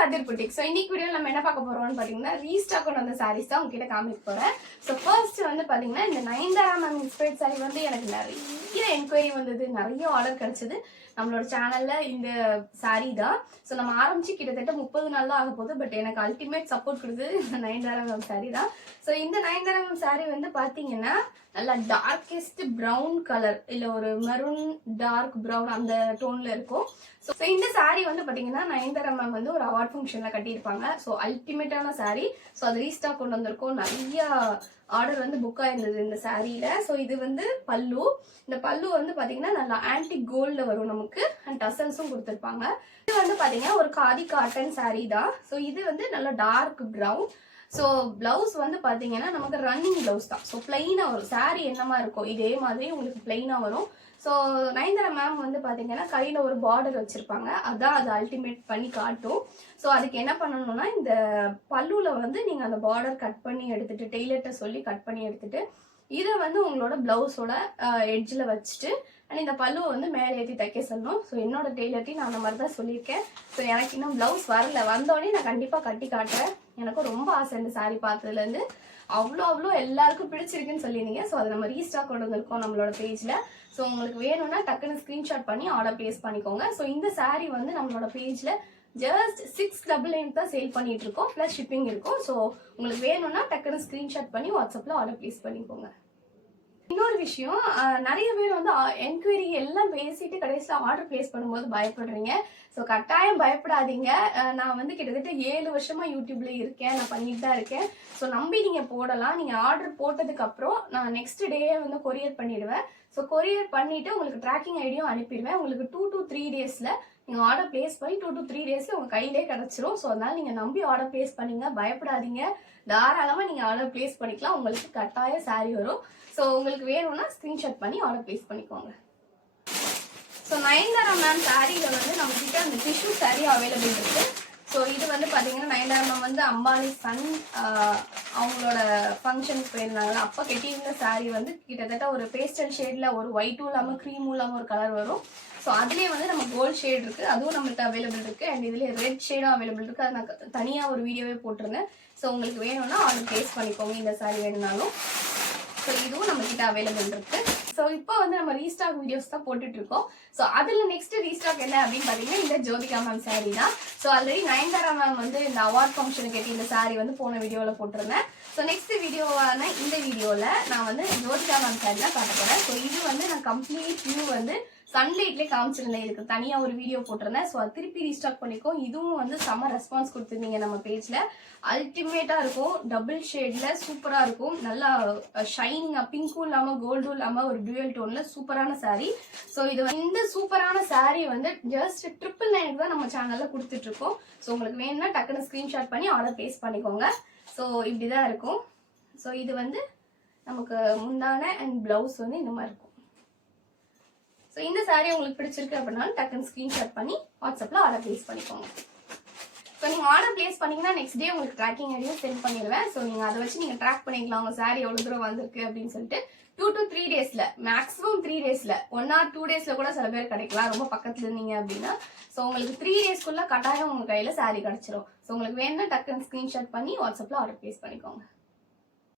கதிர் boutique. So இன்னைக்கு video நம்ம என்ன பார்க்க போறோம்னு பார்த்தீங்கன்னா ரீஸ்டாக் கொண்டு வந்த சாரீஸ் தான் உங்ககிட்ட காமிக்க போறேன். ஸோ ஃபர்ஸ்ட் வந்து பார்த்தீங்கன்னா இந்த நயன்தாரா மேம் இன்ஸ்பைர்ட் சாரீ வந்து எனக்கு நிறைய என்கொயரி வந்தது, நிறைய ஆர்டர் கிடைச்சது. நம்மளோட சேனல்ல இந்த சாரீ தான். ஸோ நம்ம ஆரம்பிச்சு கிட்டத்தட்ட 30 நாள் தான் ஆக போகுது. பட் எனக்கு அல்டிமேட் சப்போர்ட் கொடுத்தது இந்த நயன்தாரா மேம் சாரீ தான். ஸோ இந்த நயன்தாரா மேம் சாரீ வந்து பார்த்தீங்கன்னா நல்லா டார்கெஸ்ட் ப்ரௌன் கலர், இல்லை ஒரு மெரூன் டார்க் ப்ரௌன் அந்த டோன்ல இருக்கும். ஸோ இந்த சாரீ வந்து பார்த்தீங்கன்னா நயன்தாரா மேம் வந்து ஒரு அவார்ட் ஃபங்க்ஷன்ல கட்டியிருப்பாங்க. ஸோ அல்டிமேட்டான சாரீ. ஸோ அது ரீஸ்டாக் கொண்டு வந்திருக்கோம். நிறைய ஆர்டர் வந்து புக் ஆயிருந்தது இந்த சாரீல. ஸோ இது வந்து பல்லு. இந்த பல்லு வந்து பாத்தீங்கன்னா நல்லா ஆன்டிக் கோல்ட்ல வரும் நமக்கு, அண்ட் டசல்ஸும் கொடுத்துருப்பாங்க. இது வந்து பாத்தீங்கன்னா ஒரு காதி காட்டன் சாரீ தான். ஸோ இது வந்து நல்லா டார்க் ப்ரௌன். ஸோ பிளவுஸ் வந்து பாத்தீங்கன்னா நமக்கு ரன்னிங் பிளவுஸ் தான். ஸோ பிளைனா வரும். சாரீ என்னமா இருக்கும் இதே மாதிரி உங்களுக்கு பிளைனா வரும். ஸோ நயன்தாரா மேம் வந்து பார்த்தீங்கன்னா கையில் ஒரு பார்டர் வச்சுருப்பாங்க. அதான் அது அல்டிமேட் பண்ணி காட்டும். ஸோ அதுக்கு என்ன பண்ணணும்னா இந்த பல்லுவில் வந்து நீங்கள் அந்த பார்டர் கட் பண்ணி எடுத்துட்டு, டெய்லர்கிட்ட சொல்லி கட் பண்ணி எடுத்துட்டு, இதை வந்து உங்களோட பிளவுஸோட எட்ஜில் வச்சுட்டு அண்ட் இந்த பல்லுவை வந்து மேலே ஏற்றி தைக்க சொல்லணும். ஸோ என்னோட டெய்லர்ட்டையும் நான் அந்த மாதிரி தான் சொல்லியிருக்கேன். ஸோ எனக்கு இன்னும் பிளவுஸ் வரல, வந்தோடனே நான் கண்டிப்பாக கட்டி காட்டுறேன். எனக்கும் ரொம்ப ஆசை இந்த சாரீ பார்த்ததுலேருந்து. அவ்வளோ எல்லாருக்கும் பிடிச்சிருக்குன்னு சொல்லியிருந்தீங்க. ஸோ அதை நம்ம ரீஸ்டாக் கொண்டு வந்திருக்கோம் நம்மளோட பேஜில். ஸோ உங்களுக்கு வேணும்னா டக்குன்னு ஸ்க்ரீன்ஷாட் பண்ணி ஆர்டர் பிளேஸ் பண்ணிக்கோங்க. ஸோ இந்த சாரீ வந்து நம்மளோட பேஜில் ஜஸ்ட் 699 தான் சேல் பண்ணிட்டு இருக்கோம். ப்ளஸ் ஷிப்பிங் இருக்கும். ஸோ உங்களுக்கு வேணும்னா டக்குன்னு ஸ்க்ரீன்ஷாட் பண்ணி வாட்ஸ்அப்பில் ஆர்டர் பிளேஸ் பண்ணிக்கோங்க. இன்னொரு விஷயம், நிறைய பேர் வந்து என்கொயரி எல்லாம் பேசிட்டு கடைசியில் ஆர்டர் பிளேஸ் பண்ணும்போது பயப்படுறீங்க. ஸோ கட்டாயம் பயப்படாதீங்க. நான் வந்து கிட்டத்தட்ட 7 வருஷமா யூடியூப்ல இருக்கேன், நான் பண்ணிட்டு தான் இருக்கேன். ஸோ நம்பி நீங்க போடலாம். நீங்க ஆர்டர் போட்டதுக்கு அப்புறம் நான் நெக்ஸ்ட் டே வந்து கொரியர் பண்ணிடுவேன். ஸோ கொரியர் பண்ணிட்டு உங்களுக்கு ட்ராக்கிங் ஐடியும் அனுப்பிடுவேன். உங்களுக்கு 2 to 3 டேஸ்ல நீங்க ஆர்டர் பிளேஸ் பண்ணி 2 to 3 டேஸ்ல உங்க கையிலே கிடைச்சிரும். ஸோ அதனால நீங்க நம்பி ஆர்டர் பிளேஸ் பண்ணீங்க, பயப்படாதீங்க. தாராளமா நீங்க ஆர்டர் பிளேஸ் பண்ணிக்கலாம். உங்களுக்கு கட்டாய சாரீ வரும். ஸோ உங்களுக்கு வேணும்னா ஸ்கிரீன்ஷாட் பண்ணி ஆர்டர் பிளேஸ் பண்ணிக்கோங்க. ஸோ நயன்தாரா மேம் சாரீல வந்து நம்ம கிட்ட அந்த டிஷ்யூ சாரீ அவைலபிள் இருக்கு. ஸோ இது வந்து பார்த்தீங்கன்னா நயன்தாரா மேம் வந்து அம்பானி சன் அவங்களோட ஃபங்க்ஷனுக்கு போயிருந்தாங்க. அப்போ கெட்டியிருந்த சாரீ வந்து கிட்டத்தட்ட ஒரு பேஸ்டல் ஷேடில் ஒரு ஒயிட்டும் இல்லாமல் க்ரீமும் இல்லாமல் ஒரு கலர் வரும். ஸோ அதுலேயே வந்து நம்ம கோல்ட் ஷேட் இருக்குது, அதுவும் நம்மளுக்கு அவைலபிள் இருக்குது. அண்ட் இதுலேயே ரெட் ஷேடும் அவைலபிள் இருக்குது. அது நான் தனியாக ஒரு வீடியோவே போட்டிருந்தேன். ஸோ உங்களுக்கு வேணும்னா ஆர்டர் பிளேஸ் பண்ணிக்கோங்க இந்த சாரீ வேணும்னாலும். ஸோ இதுவும் நம்ம கிட்ட அவைலபிள் இருக்கு. ஸோ இப்போ வந்து நம்ம ரீஸ்டாக் வீடியோஸ் தான் போட்டுட்டு இருக்கோம். ஸோ அதில் நெக்ஸ்ட் ரீஸ்டாக் என்ன அப்படின்னு பார்த்தீங்கன்னா இந்த ஜோதிகா மேம் சாரீ தான். ஸோ ஆல்ரெடி நயன்தாரா மேம் வந்து இந்த அவார்ட் ஃபங்க்ஷனுக்கு கேட்டு இந்த சாரீ வந்து போன வீடியோவில் போட்டிருந்தேன். ஸோ நெக்ஸ்ட் வீடியோவான இந்த வீடியோவில் நான் வந்து ஜோதிகா மேம் சாரீ தான் காட்ட போகிறேன். ஸோ இது வந்து நான் கம்ப்ளீட் வியூ வந்து சன்லைட்லேயே காமிச்சிருந்தேன். இதுக்கு தனியாக ஒரு வீடியோ போட்டிருந்தேன். ஸோ அது திருப்பி ரீஸ்டாக் பண்ணிக்கோ. இதுவும் வந்து செம்ம ரெஸ்பான்ஸ் கொடுத்துருந்தீங்க நம்ம பேஜில். அல்டிமேட்டாக இருக்கும், டபுள் ஷேடில் சூப்பராக இருக்கும். நல்லா ஷைனிங்காக பிங்க்கும் இல்லாமல் கோல்டும் இல்லாமல் ஒரு டூயல் டோனில் சூப்பரான சாரீ. ஸோ இது இந்த சூப்பரான சாரீ வந்து ஜஸ்ட் 999 தான் நம்ம சேனலில் கொடுத்துட்ருக்கோம். ஸோ உங்களுக்கு வேணும்னா டக்குன்னு ஸ்க்ரீன்ஷாட் பண்ணி ஆர்டர் பிளேஸ் பண்ணிக்கோங்க. ஸோ இப்படி தான் இருக்கும். ஸோ இது வந்து நமக்கு முந்தான அண்ட் ப்ளவுஸ் வந்து இந்த மாதிரி இருக்கும். ஸோ இந்த சாரீ உங்களுக்கு பிடிச்சிருக்கு அப்படின்னாலும் டக்குன்னு ஸ்க்ரீன்ஷாட் பண்ணி வாட்ஸ்அப்பில் ஆர்டர் பிளேஸ் பண்ணிக்கோங்க. ஸோ நீங்கள் ஆர்டர் பிளேஸ் பண்ணிங்கன்னா நெக்ஸ்ட் டே உங்களுக்கு ட்ராக்கிங் ஐடியும் சென்ட் பண்ணிடுவேன். ஸோ நீங்கள் அதை வச்சு நீங்கள் ட்ராக் பண்ணிக்கலாம் உங்கள் சாரீ எவ்வளோ தூரம் வந்திருக்கு அப்படின்னு சொல்லிட்டு. 2 to 3 டேஸில், மேக்ஸிமம் 3 டேஸில், 1 or 2 டேஸில் கூட சில பேர் கிடைக்கலாம் ரொம்ப பக்கத்தில் இருந்தீங்க அப்படின்னா. ஸோ உங்களுக்கு 3 டேஸ்க்குள்ளே கட்டாயம் உங்கள் கையில் சாரீ கிடச்சிரும். ஸோ உங்களுக்கு வேணும்னா டக்குன்னு ஸ்க்ரீன்ஷாட் பண்ணி வாட்ஸ்அப்பில் ஆர்டர் பிளேஸ் பண்ணிக்கோங்க.